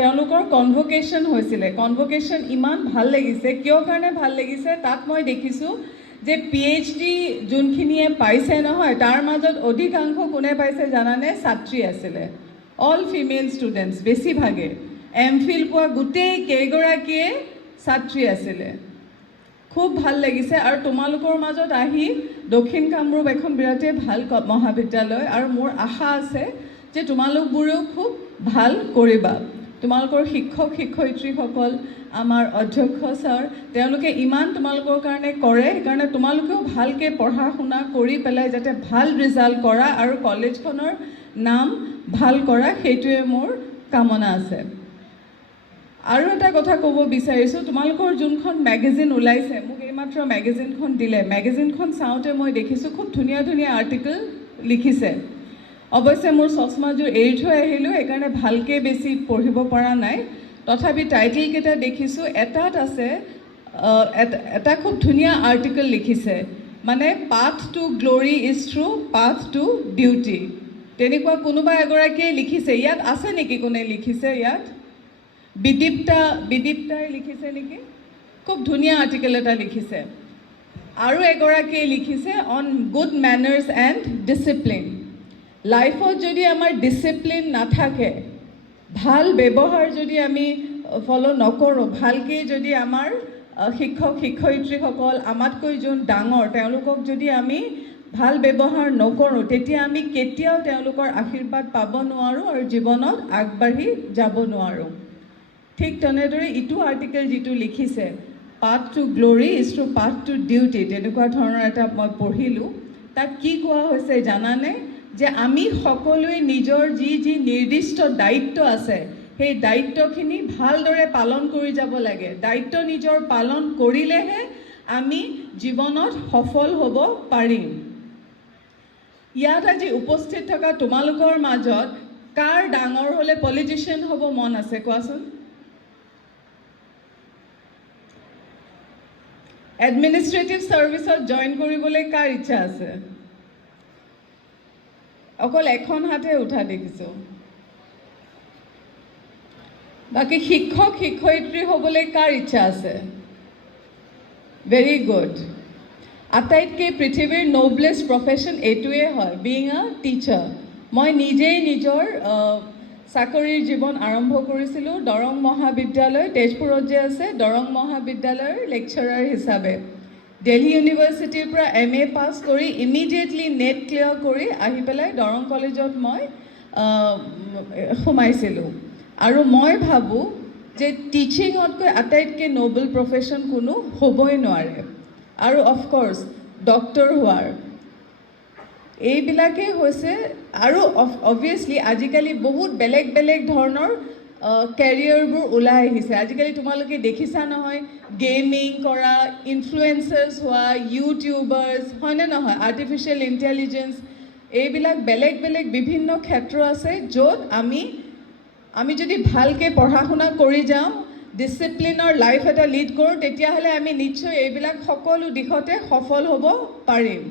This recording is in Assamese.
তেওঁলোকৰ কনভোকেশ্যন হৈছিলে কনভোকেশ্যন ইমান ভাল লাগিছে কিয় কাৰণে ভাল লাগিছে তাত মই দেখিছোঁ যে PhD যোনখিনিয়ে পাইছে নহয় তাৰ মাজত অধিকাংশ কোনে পাইছে জানানে ছাত্ৰী আছিলে অল ফিমেল ষ্টুডেণ্টছ বেছিভাগে MPhil পোৱা গোটেই কেইগৰাকীয়ে ছাত্ৰী আছিলে খুব ভাল লাগিছে আৰু তোমালোকৰ মাজত আহি দক্ষিণ কামৰূপ এখন বিৰাটেই ভাল মহাবিদ্যালয় আৰু মোৰ আশা আছে যে তোমালোকবোৰেও খুব ভাল কৰিবা তোমালোকৰ শিক্ষক শিক্ষয়িত্ৰীসকল আমাৰ অধ্যক্ষ ছাৰ তেওঁলোকে ইমান তোমালোকৰ কাৰণে কৰে সেইকাৰণে তোমালোকেও ভালকৈ পঢ়া শুনা কৰি পেলাই যাতে ভাল ৰিজাল্ট কৰা আৰু কলেজখনৰ নাম ভাল কৰা সেইটোৱে মোৰ কামনা আছে আৰু এটা কথা ক'ব বিচাৰিছোঁ তোমালোকৰ যোনখন মেগাজিন ওলাইছে মোক এইমাত্ৰ মেগাজিনখন দিলে মেগাজিনখন চাওঁতে মই দেখিছোঁ খুব ধুনীয়া ধুনীয়া আৰ্টিকল লিখিছে অৱশ্যে মোৰ চশমাযোৰ এৰি থৈ আহিলোঁ সেইকাৰণে ভালকৈ বেছি পঢ়িব পৰা নাই তথাপি টাইটেলকেইটা দেখিছোঁ এটাত আছে এটা খুব ধুনীয়া আৰ্টিকল লিখিছে মানে path to glory is through path to duty তেনেকুৱা কোনোবা এগৰাকীয়ে লিখিছে ইয়াত আছে নেকি কোনে লিখিছে ইয়াত বিদীপ্তাই লিখিছে নেকি খুব ধুনীয়া আৰ্টিকল এটা লিখিছে আৰু এগৰাকীয়ে লিখিছে on good manners and discipline লাইফত যদি আমাৰ ডিচিপ্লিন নাথাকে ভাল ব্যৱহাৰ যদি আমি ফ'ল' নকৰোঁ ভালকৈ যদি আমাৰ শিক্ষক শিক্ষয়িত্ৰীসকল আমাতকৈ যোন ডাঙৰ তেওঁলোকক যদি আমি ভাল ব্যৱহাৰ নকৰোঁ তেতিয়া আমি কেতিয়াও তেওঁলোকৰ আশীৰ্বাদ পাব নোৱাৰোঁ আৰু জীৱনত আগবাঢ়ি যাব নোৱাৰোঁ ঠিক তেনেদৰে ইটো আৰ্টিকেল যিটো লিখিছে path to glory is to path to duty তেনেকুৱা ধৰণৰ এটা মই পঢ়িলোঁ তাত কি কোৱা হৈছে জানানে যে আমি সকলোৱে নিজৰ যি নিৰ্দিষ্ট দায়িত্ব আছে সেই দায়িত্বখিনি ভালদৰে পালন কৰি যাব লাগে দায়িত্ব নিজৰ পালন কৰিলেহে আমি জীৱনত সফল হ'ব পাৰিম ইয়াত আজি উপস্থিত থকা তোমালোকৰ মাজত কাৰ ডাঙৰ হ'লে পলিটিচিয়ান হ'ব মন আছে কোৱাচোন এডমিনিষ্ট্ৰেটিভ ছাৰ্ভিচত জইন কৰিবলৈ কাৰ ইচ্ছা আছে অকল এখন হাতে উঠা দেখিছোঁ বাকী শিক্ষক শিক্ষয়িত্ৰী হ'বলৈ কাৰ ইচ্ছা আছে ভেৰি গুড আটাইতকৈ পৃথিৱীৰ নবলেষ্ট প্ৰফেশ্যন এইটোৱে হয় বিং আ টিচাৰ মই নিজেই নিজৰ চাকৰিৰ জীৱন আৰম্ভ কৰিছিলোঁ দৰং মহাবিদ্যালয় তেজপুৰত যে আছে দৰং মহাবিদ্যালয়ৰ লেকচাৰাৰ হিচাপে দিল্লী ইউনিভাৰ্চিটিৰ পৰা MA পাছ কৰি ইমিডিয়েটলি নেট ক্লিয়াৰ কৰি আহি পেলাই দৰং কলেজত মই সোমাইছিলোঁ আৰু মই ভাবোঁ যে টিচিঙতকৈ আটাইতকৈ নবেল প্ৰফেশ্যন কোনো হ'বই নোৱাৰে আৰু অফক'ৰ্ছ ডক্টৰ হোৱাৰ এইবিলাকেই হৈছে আৰু অবভিয়াছলি আজিকালি বহুত বেলেগ বেলেগ ধৰণৰ কেৰিয়াৰবোৰ ওলাই আহিছে আজিকালি তোমালোকে দেখিছা নহয় গেমিং কৰা ইনফ্লুৱেঞ্চাৰ্ছ হোৱা ইউটিউবাৰ্ছ হয়নে নহয় আৰ্টিফিচিয়েল ইণ্টেলিজেঞ্চ এইবিলাক বেলেগ বেলেগ বিভিন্ন ক্ষেত্ৰ আছে য'ত আমি যদি ভালকৈ পঢ়া শুনা কৰি যাওঁ ডিচিপ্লিনৰ লাইফ এটা লিড কৰোঁ তেতিয়াহ'লে আমি নিশ্চয় এইবিলাক সকলো দিশতে সফল হ'ব পাৰিম